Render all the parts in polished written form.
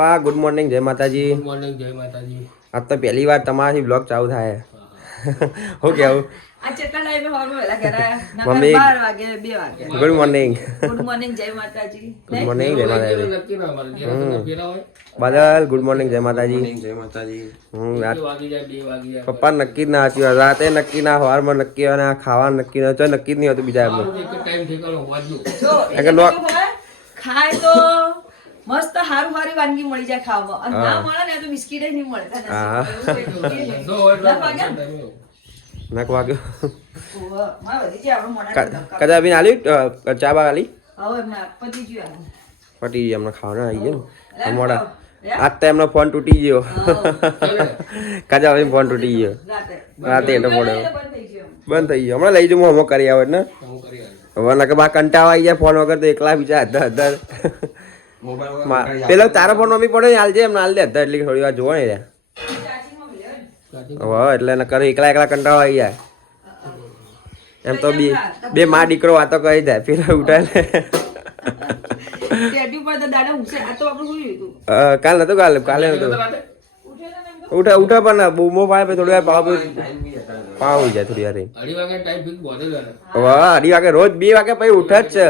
પપ્પા good morning જય માતાજી. ગુડ મોર્નિંગ જય માતાજી. આજ તો પહેલી વાર તમારાથી બ્લોગ ચાલુ થાય. હું કેવું આ કેટલા ટાઈમે હોવાનું વેલા કરાયા મમ્મી 12 વાગે 2 વાગે. Good morning. ગુડ મોર્નિંગ જય માતાજી. ગુડ મોર્નિંગ જય માતાજી. નક્કી ના મારે જેના ફેરા હોય બાદલ ગુડ મોર્નિંગ જય માતાજી. જય માતાજી. વાગી જાય 2 વાગી જાય પપ્પા નક્કી જ ના હતી રાતે નક્કી ના સવારમાં નક્કી અને ખાવાનું નક્કી ના નક્કી જ નહીં હતું બીજા એમનું. એક ટાઈમ ઠેકાણો વાજુ જો કારણ કે લો- ખાય તો મસ્ત હારું હારી વાનગી મળી જાય ખાવામાં અને ના મળે ને તો બિસ્કિટ નહીં મળે હા. નો હોય ના વાગ્યા? નક વાગ્યો ઓહ માં વધી જાય આપણે મોડા કદા બી આલી ચા બા આલી હવે એમને પતી ગયું પટી ગઈ એમને ખાવાના આવી ગયા ને મોડા આજ તો એમનો ફોન તૂટી ગયો. કદા હવે ફોન તૂટી ગયો રાતે એટલે મોડો બંધ થઈ ગયો બંધ થઈ ગયો. હમણાં લઈ જવું હમો કરી આવે ને હું કરી આલું. હવે નકે બા કંટાળા આવી જાય ફોન વગર તો એકલા બીજા અધર મોબાઈલ પેલો તારો ફોન મમ્મી પડે ને હાલ છે એમને હાલ દે અધર એટલે થોડી વાર જોવા ને યાર હવે એટલે નકર એકલા એકલા કંટાળો આવી જાય એમ તો બે માં દીકરો વાતો કરી જાય પેલા ઉઠાય ને ટેટી પર તો દાડા ઊંઘશે આ તો આપણે હોઈ હતું કાલ નતું કાલે નતું ઉઠા પણ બૂમો પાડે થોડી વાર પાવ પાવ જાય થોડી વાર 2:30 વાગે ટાઈમ ફિક્સ બોધેલો ને હવે 2:30 વાગે રોજ 2 વાગે પછી ઉઠે જ છે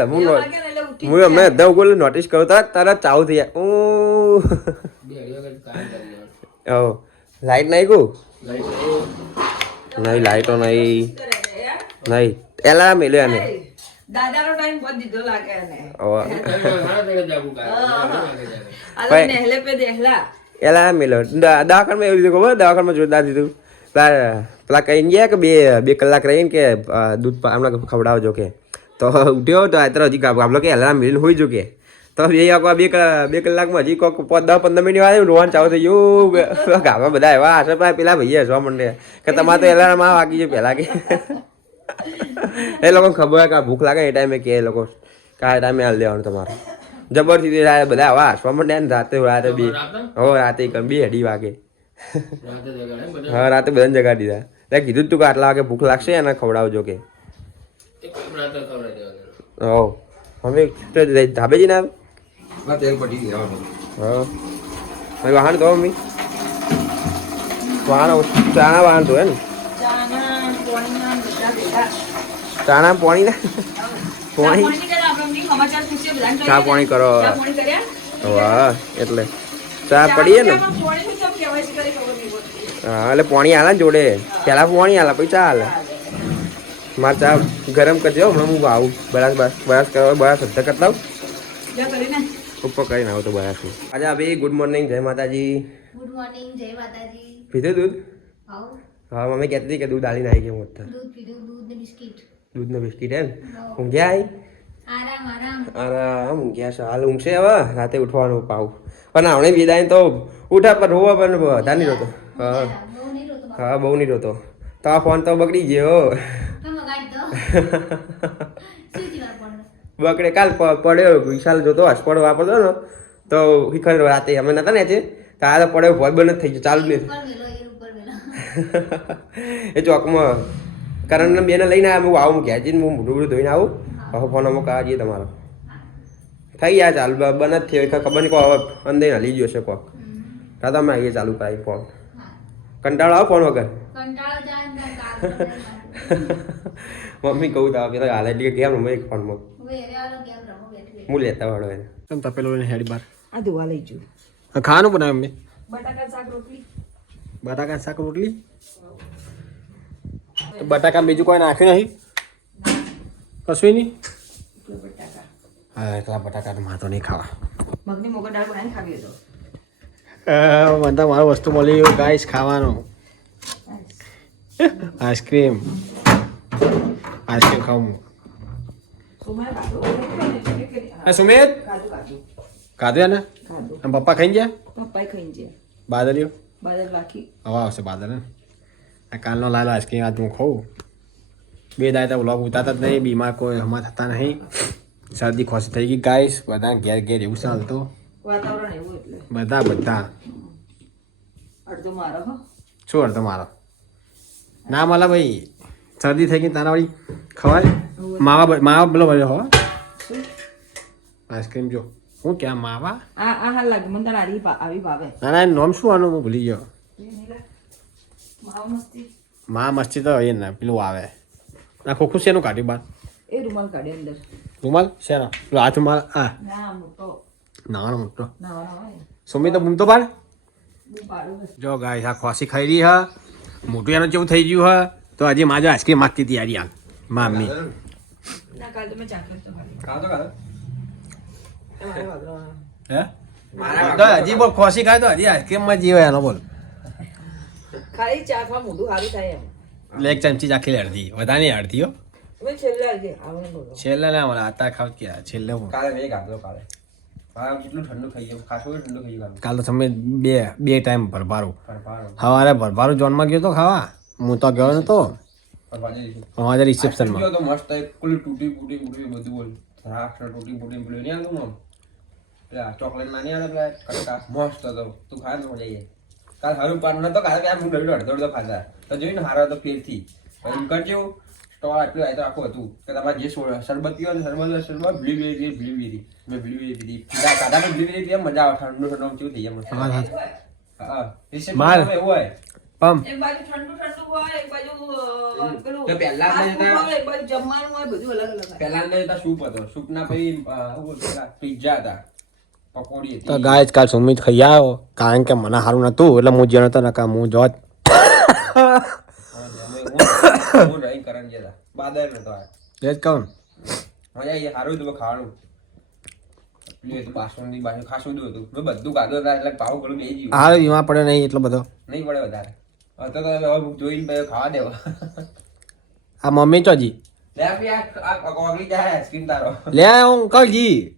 હું અમને અધા ગોલ નોટિસ કરું તરત ચાલુ થઈ જાય 2:30 વાગે કામ કરી લાઈટ નાખ્યું લાઈટ નહીં લાઈટો નહીં નહીં એલાર્મ મેલ્યો ને દાદાનો ટાઈમ બધ દીધો લાગે ને હવે જાવું આલે નહેલે પે દેહલા એલાર્મ મેલ્યો દવાખાનામાં એવું લીધું ખબર દવાખાનામાં જોરદાર દીધું પેલા કહીને ગયા કે બે કલાક રહીને કે દૂધ હમણાં ખવડાવજો કે તો ઉઠ્યો તો અત્યારે હજી આપણે કે એલાર્મ મેલીને હોઈ જો કે તો બે કલાકમાં હજી કોઈક 10-15 મિનિટ વાગે રોવાનું ચાલુ થઈ ગયું ગામમાં બધા એવા આશા પેલા ભાઈએ હસવા માંડે કે તમારે તો એલાર્મ આ વાગી જાય પહેલાં કે એ લોકોને ખબર હોય કે ભૂખ લાગે એ ટાઈમે કે એ લોકો કયા ટાઈમે હાલ દેવાનું તમારે જબરથી બધા આવા હસવા માંડે ને રાતે બે રાતે 2:30 વાગે હા રાતે બધાને જગાડી દીધા ત્યાં કીધું તું કે આટલા વાગે ભૂખ લાગશે એને ખવડાવજો કે હો મમ્મી ધાબે જઈને આવે તેલ પટી ગયા હા ભાઈ વાહન તો મમ્મી વાહન ચાના વાહન તો હે ને ચાના પાણી ને પાણી ચા પાણી કરો વાહ એટલે ચા પડીએ ને હા એટલે પાણી હાલે ને જોડે પેલા પાણી હાલે પછી ચા હાલે મારે ચા ગરમ કરજો હમણાં હું આવું બરાસ કરવા બરાસ શ્રદ્ધા કરતા આવું ઉપર કરીને આવો તો બરાસ આજે ભાઈ ગુડ મોર્નિંગ જય માતાજી. ગુડ મોર્નિંગ જય માતાજી. પીધું દૂધ આવો હા મમ્મી કહેતી હતી કે દૂધ આલીને આવી ગયા મોટા દૂધ પીધું દૂધ ને બિસ્કિટ દૂધનો બિસ્કીટ હે ને ઊંઘ્યા આવી આરામ આરામ આરામ ઊંઘ્યા છે હાલ ઊંઘશે હવે રાતે ઉઠવાનું પાવ પણ આવડે વિદાય તો ઉઠા પણ રોવા પણ વધારે નહીં રોતો હા બહુ નહીં રોતો હા બહુ નહીં રોતો તો આ ફોન તો બગડી ગયો તમે ગાડી દો શું જીવાર પડે બગડે કાલ પડ્યો વિશાલ જોતો હસપડ વાપરતો ને તો ખીખર રાતે અમે નતા ને છે તો આ તો પડ્યો ભોય બંધ થઈ ગયો ચાલુ નહીં ઉપર મેલો એ ઉપર મેલો એ ચોકમાં કરણને બેને લઈને આવ્યા હું આવું ઘેર જઈને હું મોઢું ધોઈને આવું હવે ફોન અમુક આ જઈએ તમારો થઈ ગયા ચાલ બંધ જ થયો ખબર નહીં કોઈ હવે અંદર હલી ગયો છે કોક તો અમે આવીએ ચાલુ કરાવી ફોન કંટાળો આવો ફોન વગર કંટાળો જાય ને કાલ મમ્મી કહું તો પેલા હાલે એટલે કેમ રમે એક ફોનમાં હવે હવે આલો ગેમ રમો બેઠી હું લેતા વાળો એને તમે તપેલો લઈને હેડી બાર આ ધોવા લઈ જુ ખાવાનું બનાવે મમ્મી બટાકા શાક રોટલી બટાકા શાક રોટલી તો બટાકા બીજું કોઈ નાખ્યું નહીં કશું નહીં બટાકા હા એકલા બટાકા તો માતો નહીં ખાવા મગની મોગર દાળ બનાવીને ખાવી હતો મને તો મારું વસ્તુ મળી ગયું ગાઈસ ખાવાનું આઈસ્ક્રીમ ખાવું સુમાય કાઢો હા સુમેત ખાધું ને ખાધું આમ પપ્પા ખાઈ ગયા પપ્પાએ ખાઈને છે બાદલીઓ બાદલ બાકી હવે આવશે બાદલ ને આ કાલનો લાલ આઈસ્ક્રીમ આજ હું ખાઉં બે દાયતા વ્લોગ ઉતારતા જ નહીં બીમાર કોઈ હમણાં થતા નહીં શરદી ખોસી થઈ ગઈ ગાઈસ બધા ઘેર ઘેર એવું ચાલતું વાતાવરણ એવું એટલે બધા અડધો મારો હો શું અર્થ મારો ના માલા ભાઈ શરદી થઈ ગઈ તારા વાળી ખવાય માવા પેલો ભર્યો હો આઈસ્ક્રીમ જો હું કેમ માવા આ હાલ લાગે મને તારે આવી ભાવે ના ના નામ શું આનું હું ભૂલી ગયો માવ મસ્તી મા મસ્તી તો એ ના પેલું આવે આ ખોખું શેનું કાઢ્યું બાર એ રૂમાલ કાઢે અંદર રૂમાલ શેનો પેલો હાથ રૂમાલ હા ના મોટો નાવાનો મોટો ના હોય સુમી તો બૂમતો પાડ બહુ પાડું જો ગાય આ ખોસી ખાઈ રહી હા મોટું એનું જેવું થઈ ગયું હા તો હજી માજો આઈસ્ક્રીમ માગતી હતી યાર મામી ના કાલ તો મેં ચાખ્યો તો ખાલી ખાધો ખાધો હે તો હજી બોલ ખોસી ખાય તો હજી આઈસ્ક્રીમમાં જીવે એનો બોલ ખાલી ચાખવા મોઢું સારું થાય એમ એટલે એક ચમચી ચાખી લે અડધી વધારે નહીં અડધી હો મેં છેલ્લે આવજે આવવાનું બોલો છેલ્લે ના મળે આતા ખાવ કે છેલ્લે હું કાલે મેં ખાધો કાલે હા કેટલું ઠંડુ ખાઈ ગયું ખાસું ઠંડુ ખાઈ ગયું કાલ તો તમે બે ટાઈમ ભરભારું ફરફારો સવારે ભરભારું જોનમાં ગયો તો ખાવા હું તો ગયો નતો ફરફારો અમારે રિસેપ્શનમાં તો મસ્ત કુલ તૂટી બધું બોલ દ્રાક્ષ તૂટી પેલું નહીં આવતું આમ પેલા ચોકલેટ ના નહીં આવે પેલા કટકા મસ્ત હતો તું ખાય ને મજા આવી કાલ હારું પાન નતો કાલે ત્યાં હું અડધો ખાધા તો જોઈને હારો હતો ફેરથી એમ કરજો સ્ટોલ આટલું આ તો આખું હતું કે તમારે જે શરબત પીવો ને શરબત ભીલી પીધી મેં ભીલી પીધી કાઢા ને ભીલી પીધી મજા આવે ઠંડુ કેવું થઈ જાય હા રિસેપ્શન એવું હોય પમ એક બાજુ ઠંડુ ઠંડુ હોય એક બાજુ પેલું તો પહેલા fast અમે food હોય, એક બાજુ જમવાનું હોય બધું અલગ અલગ હોય. પહેલા અંદર હતા સૂપ હતો સૂપ ના પછી પિઝા હતા પકોડી હતી તો ગાય કાલ સુમિત ખાઈ આવ્યો કારણ કે મને સારું નતું એટલે હું જ્યાં નતો નકા હું જોત હું ડ્રાઈંગ કરન ગયા બાદર નતો આ એ જ કહું મજા આવી સારું હતું ખાવાનું પેલું હતું બાસુંદી બાસું ખાસું હતું મેં બધું ખાધું હતા એટલે ભાવ ઘણું લઈ ગયું હાલ વીમા પડે નહીં એટલો બધો નહીં પડે વધારે તો હવે જોઈને પછી ખાવા દેવા આ મમ્મી ચોજી લે આપી આ કોગલી જાય આઈસ્ક્રીમ તારો લે હું કહું જી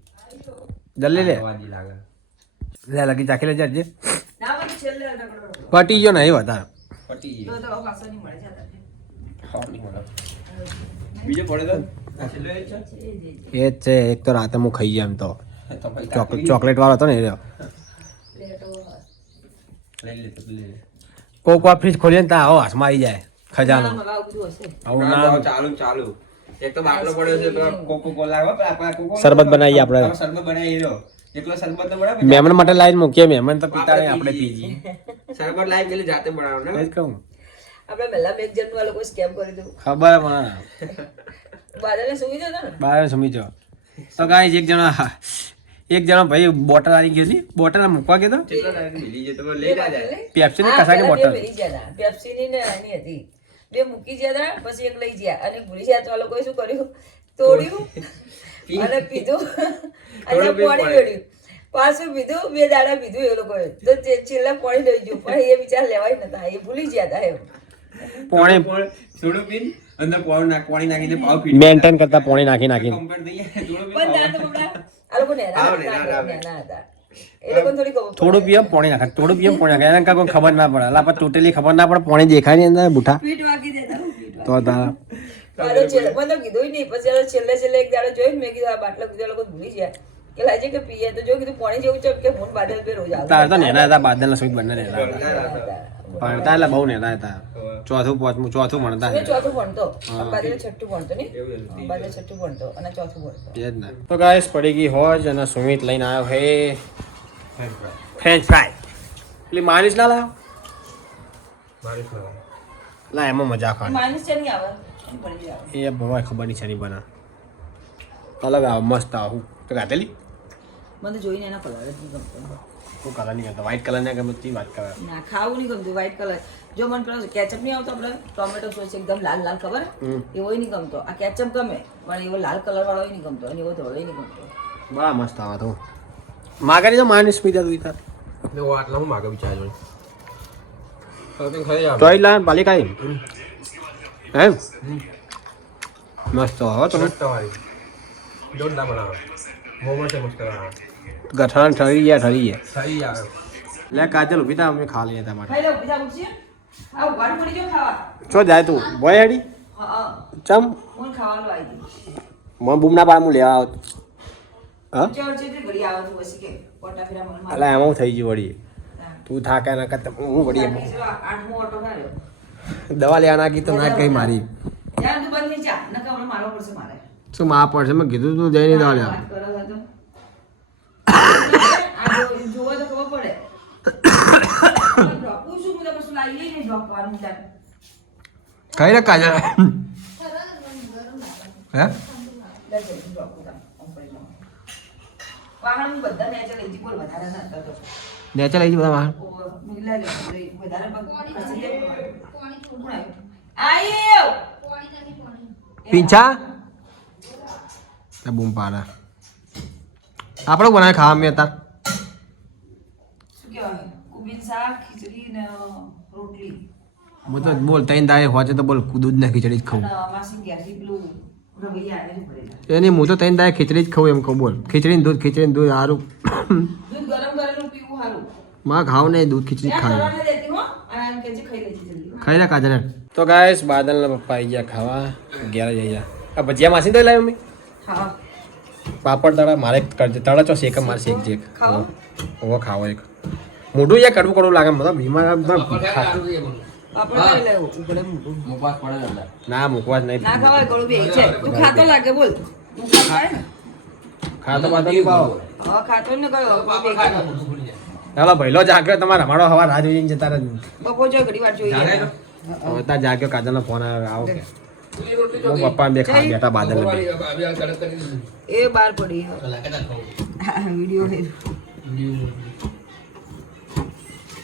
જલ્દી લે વાજી લાગે લે લગી ચાખી લેજે આજે ના મને છેલ્લે અડકડો પટી ગયો નહીં વધારે પટી તો ગઈ તો પાછો નહીં મળે છે ખાવા નહીં મળે બીજો પડે તો આ છેલ્લો એ છે એ જ છે એક તો રાતે હું ખાઈ ગયા એમ તો તો ભાઈ ચોકલેટ વાળો હતો ને એ રહ્યો લઈ લે તો લઈ લે કોક વાર ફ્રીજ ખોલીએ ને ત્યાં આવો હાથમાં આવી જાય ખજાનો આવું બધું હશે આવું ના, ના ચાલુ ચાલુ એક તો બાટલો પડ્યો છે પેલો કોકો કોલા આવે આપણા કોકો શરબત બનાવીએ આપણે. શરબત બનાવી રહ્યો એકલો શરબત તો બનાવે મહેમાન માટે લાઈન મૂકીએ મહેમાન તો પીતા નહીં આપણે પીજી શરબત લાવી પેલી જાતે બનાવો એ ને જ કહું આપણે પહેલા બેગ જન્મ વાળો કોઈ સ્કેમ કરી દઉં ખબર મને બાદલે સુઈ જતો ને બહાર સમી જાઓ તો ગાય એક જણા ભાઈ બોટલ આવી ગયો છે બોટલ મૂકવા ગયો તો કેટલો લાવી મિલી જે તમે લઈ જાય પેપ્સી ની કસાની બોટલ પેપ્સી ની ને આની હતી બે મૂકી ગયા હતા પછી એક લઈ ગયા અને ભૂલી ગયા તો આ લોકોએ શું કર્યું તોડ્યું અને પીધું અને પાણી વેડ્યું પાછું પીધું બે દાડા પીધું એ લોકોએ તો છેલ્લા પાણી લઈ ગયું પણ એ બિચારા લેવાય નતા એ ભૂલી ગયા હતા એમ પોણે થોડું પીન અંદર પાણી નાખીને પાવ પી મેન્ટેન કરતા પોણી નાખીને કમ્પેર થઈ જાય થોડું પણ ત્યાં તો બપડા આ લોકો નેના હતા એ લોકોને થોડી ખબર થોડું પીએમ પોણી નાખે થોડું પીએમ પોણી નાખે એને કોઈ ખબર ના પડે અલા પણ ટોટલી ખબર ના પડે પોણી દેખાય નહીં અંદર બુઠા પીઠ વાગી દેતા પીઠ તો તારા મારો છેલ્લે મને કીધું નહીં પછી છેલ્લે એક દાડો જોઈને મેં કીધું આ બાટલા કીધું લોકો ભૂલી ગયા કે લાજે કે પીએ તો જો કીધું પાણી જેવું છે કે ફોન બાદલ પે રોજ આવે તાર તો નેના હતા બાદલના સુઈ બંને નેના હતા ભણતા એટલે બહુ નેના હતા ચોથું ભણતા મેં ચોથું ભણતો બાદલ છઠ્ઠું ભણતો નહીં બાદલ છઠ્ઠું ભણતો અને ચોથું ભણતો એ જ ને તો ગાઈસ પડી ગઈ હોજ અને સુમિત લઈને આવ્યો હે ફ્રેન્ચ ફ્રાય એટલે મારીશ ના લાવ લા એમાં મજા ખાવાની માણસ છે નહીં આવે એમ પડી જાય એ ભવાય ખબર નહીં છે નહીં બના અલગ આવે મસ્ત આવે હું તો ગાતેલી મને તો જોઈને એના કલર જ નહીં ગમતો હું કલર નહીં ગમતો વ્હાઈટ કલર ને ગમે તે વાત કરે ના ખાવું નહીં ગમતું વ્હાઈટ કલર જો મને પેલો કેચઅપ નહીં આવતો આપણે ટોમેટો સોસ એકદમ લાલ લાલ ખબર એવો નહીં ગમતો આ કેચઅપ ગમે પણ એવો લાલ કલર વાળો નહીં ગમતો અને એવો ધોળો નહીં ગમતો બડા મસ્ત આવે તો માગાડી તો માની સ્મિતા તું તાર આટલા હું માગે વિચાર જોઈ ખાઈ ચોઈ લાન પાલિકાઈ એમ મસ્ત આવે તો તમારી જોરદાર બનાવો મોમો છે મસ્ત બનાવો ગઠાણ ઠરી ગયા સહી આવે લે કાજલ ઉભી થા અમે ખા લઈએ તમારે ખાઈ લો બીજા ઉઠશે આ ઉભાડ પડી જો ખાવા ચો જાય તું બોય હેડી હા ચમ હું ખાવાનું આવી ગઈ મન બૂમના પાડ હું લેવા આવ હા ચડ છે તે ઘડી આવે તું પછી કે પોટા ફેરા મને અલા એમાં થઈ ગયું વળી તું થાકે ના કરતા હું વળી એમાં આઠમો ઓટો ખાયો દવા લેવા નાખી તો ના કઈ મારી યાર તું બંધ થઈ જા નકર હમણાં મારવો પડશે મારે શું માં પડશે મેં કીધું તું જઈને દવા લેવા વાત કરો છો તો આવીએ ને ડોકવાનું ચાલ કઈ રે કાજલ હે વાહન બધા નેચર લઈ બોલ વધારે ના કરતો નેચર લઈ બધા વાહન મિલા લે વધારે પાણી આયો પીંછા બૂમ પાડા આપણે બનાવે ખાવા મેં હતા શું કહેવાય કુબીન શાક ખીચડી ને રોટલી હું તો બોલ તૈન દાય હોજે તો બોલ દૂધ ને ખીચડી જ ખાઉં અને માસી ગેસી પેલું રવૈયા આવે છે ભરેલા એની હું તો તૈન દાય ખીચડી જ ખાઉં એમ કહું બોલ ખીચડી ને દૂધ સારું દૂધ ગરમ કરેલું પીવું સારું માં ખાવ ને દૂધ ખીચડી ત્યાં ખાય કરવાને દેતી હો અને એમ કે છે ખાઈ લેજે જલ્દી ખાઈ લે કાજલ તો ગાઈસ બાદલના પપ્પા આવી ગયા ખાવા 11 જઈ ગયા આ ભજીયા માસી તો લાવી મમ્મી હા પાપડ તળા મારે કરજે તળા ચો શેક મારે શેક જે ખાઓ ઓવો ખાવો એક મોઢું યાર કડવું કડવું લાગે મતલબ બીમાર પકડ સારું છે બોલું આપણે ખાઈ લેવું ઉકળે મોટું મુખવાસ પડે એટલે ના મૂકવા જ નહીં ના ખવાય ગળું બે છે તું ખાતો લાગે બોલ તું ખાય ને ખાતો બાતો નહીં પાવો હા ખાતો ને કયો પાપડ ખાય ને મોઢું ખુલી જાય. ચાલો ભઈલો જાગ્યો તમારે અમારો હવા રાહ જોઈને જતા રહે બપોર જો ઘડી વાર જોઈએ જાગે તો? હવે તા જાગ્યો કાજલનો ફોન આવો કે પેલી રોટલી હું ચોકી. પપ્પા બે ખા બેઠા બાદલ વાળી આવી આ કડક કરી દીધું. એ બાર પડી તો લાગે ના ખાવું. વિડીયો હે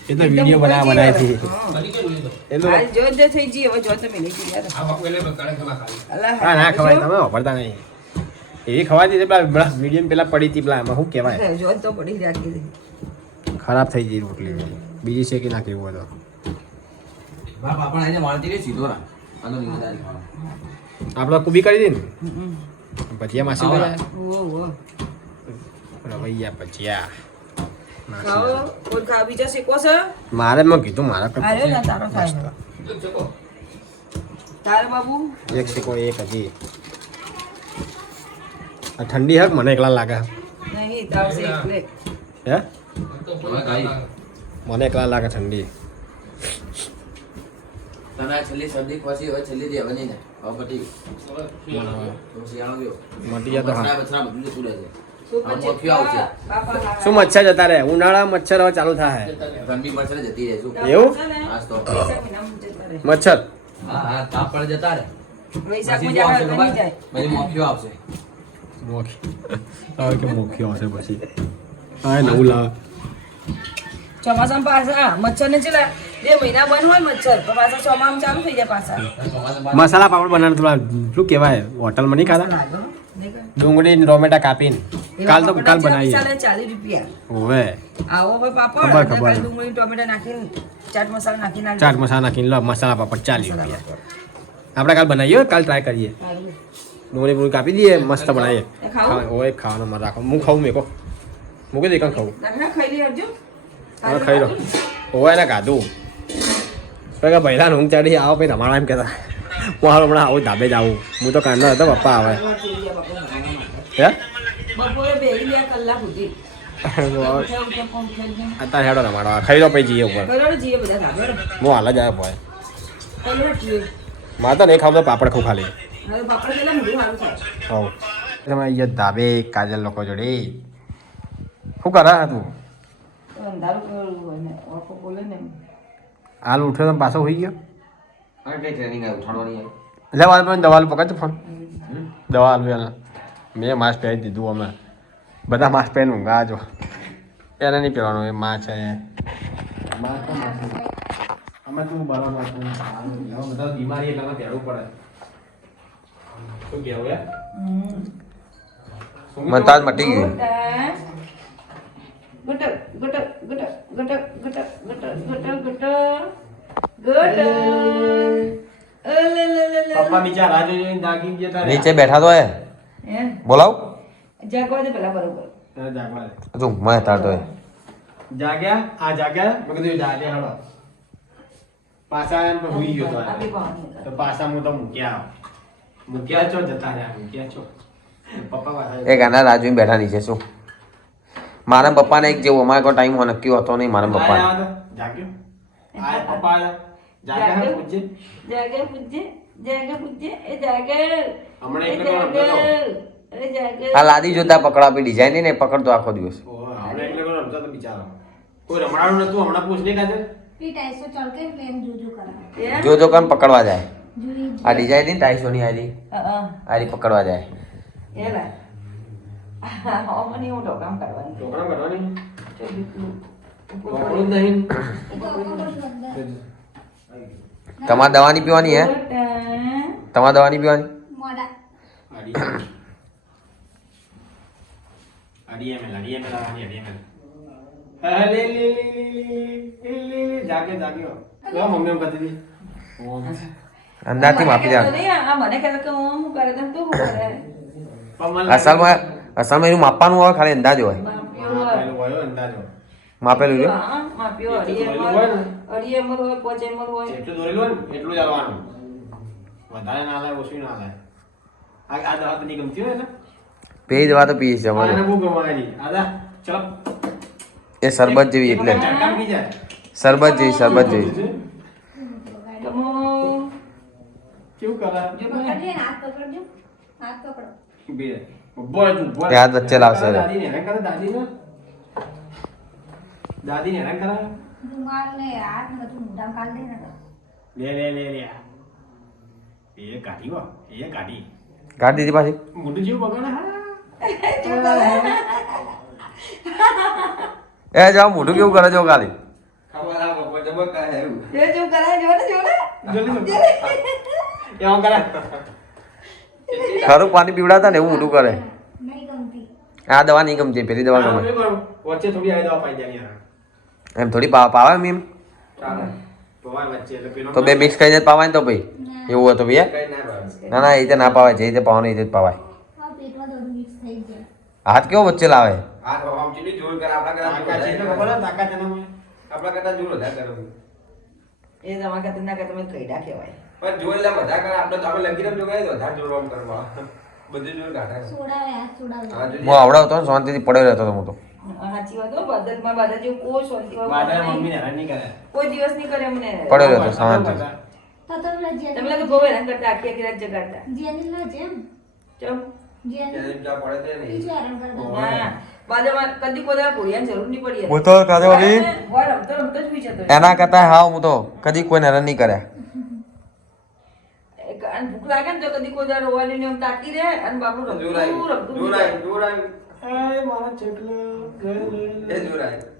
એ તો વિડીયો બનાવી થી ફરી કેમ લીધો? એ તો હાલ જો જો થઈ જી હવે જો તમે લઈ ગયા આ બાપુ એટલે કડક એમાં ખાલી. અલ્લાહ હા ના ખવાય તમે વાપરતા નહીં એવી ખવાતી હતી પેલા મીડિયમ પેલા પડી હતી પેલા એમાં શું કહેવાય જો તો પડી રાખી દે ખરાબ થઈ ગઈ રોટલી બીજી શેકી નાખી એવું હતો બાપ આપણે એને વાળતી રહી સીધો રા આનો નિવેદારી ખાવાનો. આપણે કુબી કરી દે ને ભજીયા માસી ઓ ઓ રવૈયા ભજીયા ખાઓ કોઈ ખા બીજા શેકો છે મારે મેં કીધું મારા કરતા અરે ના તારો થાય એક ચકો. તારે બાબુ એક શેકો એક હજી આ ઠંડી હક મને એકલા લાગે નહીં તારો છે એટલે હે તો પેલો ખાય. મને એકલા લાગે ઠંડી તને આ છેલ્લી શરદી ખોસી હવે છેલ્લી દી હવે નહીં ને હવે પટી શિયાળો. તો શિયાળો ગયો મટી જાય તો હા બચરા બધું જતું રહે છે શું આ પછી મખ્યું આવશે. બાપા લાવા. શું મચ્છર જતા રહે ઉનાળા મચ્છર હવે ચાલુ થાય ગરમી પડશે ને જતી રહે શું એવું? છે ને, આજ તો વૈશાખ મહિનામાં જતા રહે. મચ્છર હા હા તાપ પડે જતા રહે વૈશાખમાં પછી શું જતા આવશે બની ખબર? જાય પછી મખ્યું આવશે મોખી હવે કે મોખી આવશે પછી હા નવું લાવે ચોમાસામાં પાછા મચ્છર ને ચલા 2 મહિના બંધ હોય મચ્છર તો પાછા ચોમાસામાં ચાલુ થઈ જાય પાછા મસાલા પાપડ બનાવે પેલા શું કહેવાય હોટલમાં નહીં ખાતા લાગે હો, નહીં કરે? ડુંગળી ને ટોમેટા કાપીને કાલ તો કાલ બનાવીએ ચાલે 40 રૂપિયા ઓવે આવો હોય પાપડ ખબર, અને ખબર. કાલે ડુંગળી ટોમેટા નાખીને ચાટ મસાલા નાખીને નાખી ચાટ મસાલા નાખીને લો મસાલા પાપડ 40 રૂપિયા આપણે કાલ બનાવીએ કાલ ટ્રાય કરીએ સારું. ડુંગળી પૂરી કાપી દઈએ મસ્ત બનાવીએ એ ખાવું? ઓય ખાવાનો મત રાખો હું ખાઉં મેકો મૂકી દે કાં ખાવું નાખના ખાઈ લઈ આવજો હવે ખાઈ લો ઓય ને કાઢું કે પહેલા ઊંઘ ચાડી આવો પછી તમારા એમ કહેતા હું હાલ હમણાં આવું ધાબે જ આવું હું તો કાંડો હતો પપ્પા આવે હે બપોરે 2 કલાક સુધી અત્યારે હેડો રમાડો ખાઈ લો પછી જઈએ ઉપર બરોબર જીએ બધા સાગર હું હાલ જ આવ્યો ભાઈ કલર જીએ મારે તો નહીં ખાવ તો પાપડ ખાઉં ખાલી હવે પાપડ કેટલા મોઢું સારું થાય હોવ તમે અહીંયા ધાબે કાજલ લોકો જોડે શું કરે તું અંધારું કરેલું હોય ને ઓળખો બોલે ને હાલ ઉઠ્યો તો પાછો હોઈ ગયો હા કઈ ટ્રેનિંગ આવી ઉઠાડવાની આવી એટલે વાલ પણ દવા પકડ ફોન દવા આલવી મેં માસ્ક પહેરી દીધું અમે બધા માસ્ક પહેરીને ઊંઘા જો એને નહીં પહેરવાનું એ માં છે અમે તું બરાબર બધા બીમારી એટલે પહેરવું પડે શું કહેવું યાર મને તાજ મટી ગયું ગટર ગટર ગટર ગટર ગટર ગટર ગટર ગટર પપ્પા બીજા રાજુ જોઈને દાગી ગયા નીચે બેઠા તો હે હે બોલાવ જાગવા દે પેલા બરોબર જાગવા તું મેં તાર તો હે જાગ્યા આ જાગ્યા મેં કીધું જાગ્યા હળો પાછા એમ તો હોઈ ગયો તો આપી પાણી તો પાછા હું તો મૂક્યા છો જતા રહ્યા મૂક્યા છો પપ્પા પાછા એ ગાના રાજુ બેઠા નીચે શું મારા પપ્પાને એક જેવું અમારે કોઈ ટાઈમ નક્કી હતો નહીં મારા પપ્પાને જાગ્યો આ પપ્પા જાગ્યા હે પૂછે જાગે પૂજે એ જાગે હમણાં એ એટલે કોણ જાગે રમતો એ જાગે આ લાદી જોતા પકડા આપી ડિઝાઇન ને પકડતો આખો દિવસ હમણાં એટલે કોણ રમતો તો બિચારો કોઈ રમણાનું નતું હમણાં પૂછ નહીં કાજે એ ટાઈસો ચલકે એટલે એમ જોજો કરા એ? જો કામ પકડવા જાય જોઈ આ ડિઝાઇન ની 250 ની આલી હા, આલી પકડવા જાય એ લા. હા, મને એવું ઢોકામ કરવાનું. છોકરા કરવાની તો બીજું. છોકરું જ નહીં તમારે દવાની પીવાની હે તમારે દવાની પીવાની મોડા આડી આવવાની ADML હા લે જાગે લો મમ્મી એમ કહેતી હતી અંદાજથી માપી મને કહેતો દેવાનું નહીં, આ મને કહેતો કે હું કરે તેમ તું શું કરે? અસલમાં એનું માપવાનું હોય ખાલી અંદાજ હોય માપ્યો હોય. અંદાજો માપેલું છે હા, માપ્યો. અઢી એટલું ml, હોય ને? અઢી ml હોય, 5 ml હોય. જેટલું દોરેલું હોય ને એટલું જ આવવાનું વધારે ના લાય ઓછું ના લાય આ દવા તો નહીં ગમતી હોય ને પી દવા તો પીએ છે આને અમારે બહુ ગમાયેલી આદા ચલો એ શરબત જેવી એટલે ચટકામ પી જાય શરબત જેવી તમો કેવું કરે પકડજે ને, હાથ પકડજો, હાથ પકડો. બે બોય તું બોય એ હાથ વચ્ચે લાવશે રે. દાદી ને હેરાન કરે દાદી ને હેરાન કરે રૂમાલ ને હાથ ને બધું મોઢામાં કાઢી દે ને. લે એ કાઢી વા એ કાઢી કાઢી દીધી પાછી મોટું જેવું બગાડે હા એ જાવ મોઢું કેવું કરે જો ખાલી ખબર આ બપોર જબર કાંઈ હેરું. જો જો કરાય, જો ને, જો ને. જલ્દી એમ કરે ખરું પાણી પીવડાતા ને એવું મોઢું કરે નહીં ગમતી. આ દવા નહીં ગમતી પેલી દવા ગમે વચ્ચે થોડી આવી દવા પાઈ દેવાની યાર એમ થોડી પાવે એમ ચાલે. પવાય વચ્ચે એટલે પેલો તો બે મિક્સ કરીને જ પાવાય ને તો ભાઈ એવું હોય તો ભાઈ કઈ ના ભાવે. ના એ રીતે ના પાવાય જે રીતે પાવાનું એ રીતે જ પાવાય આ પેટમાં બધું મિક્સ થઈ જાય. હાથ કેવો વચ્ચે લાવે આ તો આમ ચીલી જોર કરે આપણા કરતા તાકાત છે એટલે ખબર હે, તાકાત એનામાં. આપણા કરતા જોર વધારે કરે. એ તમારા કરતા ના કરતા મને કઈડા કહેવાય. પણ જોર એટલે વધારે કરે આપણે તો આપણે લગી રમજો ગયે તો વધારે જોર આમ કરવા. બધું જોર કાઢે. સોડાવે, હાથ સોડાવે. હા, જો હું આવડાવતો ને શાંતિથી પડ્યો રહેતો હતો હું તો સાચી વાત હો, બદલમાં બધા જેવું કોઈ શાંતિ હોય બાદા નહીં. મમ્મી હેરાન નહીં કરે કોઈ દિવસ નહીં કરે અમને. પડ્યો રહેતો શાંતિ તો તો પેલા તમે લોકો બહુ હેરાન કરતા, આખી આખી રાત જગાડતા. જેની ના જેમ ચમ. જેની જેમ ચા પડે છે ને ઈ જ હેરાન કરતા. ના, બાજુમાં કદી કોઈ દાડો ઘોડિયાની જરૂર નહીં પડી. હું તો કાજોલી હોય રમતો રમતો જ બી જતો રહે. એના કરતા હા હું તો કદી કોઈ હેરાન નહીં કર્યા અને ભૂખ લાગે ને તો કદી કોઈ દાડો વાલીને આમ તાકી રહે અને બાપુ જોર રમતું આવ્યું. રમતું જોર બી જાય. આવ્યું. જોર આવ્યું. એ મારા ચકલા એ જોર આવ્યું.